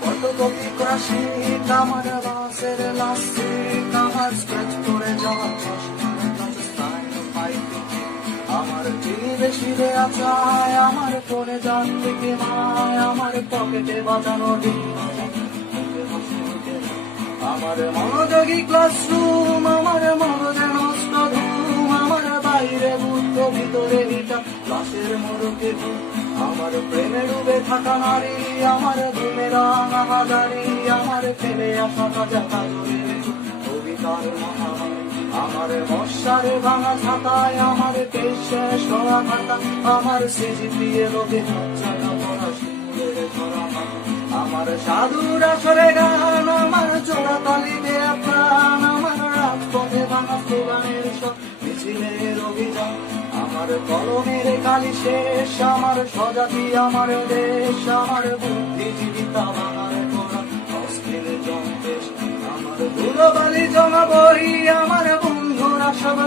photocopy করা শীত, আমার বাসের লাস্টিক, আমার স্ক্র্যাচ করে যাওয়া আমার চিনি বেশি দেয়া চায়, আমার ফোনে যান থেকে মায়, আমার পকেটে বাজানো ডিম, আমার মনোযোগী ক্লাসরুম, আমার মগজে নষ্ট ধুম, আমার বাইরে বুদ্ধ ভিতরে ভিটা ক্লাসের মোড়কে ধুম, আমার প্রেমে ডুবে থাকা নারী, আমার ঘুমের হাজারি, আমার ফেলে আসা তাজা কাজরে কবিতার মহামারী, আমার মশারে ভাঙা ছাতায়, আমার পেশ শেষ হওয়া খাতা, আমার সিজিপিএ লোকে জায়গা পড়া শিমুলের ধরা, আমার সাধুর আসরে গান, আমার চোরা তালি দেয়া প্রাণ, আমার রাজপথে ভাঙা স্লোগানের সব মিছিলের অভিযান, আমার কলমের কালি শেষ, আমার স্বজাতি, আমার দেশ, আমার বুদ্ধিজীবিতা ভাঙার করা অস্থির জন্মেশ, আমার ধুলোবালি জমা বই, আমার বন্ধুরা সব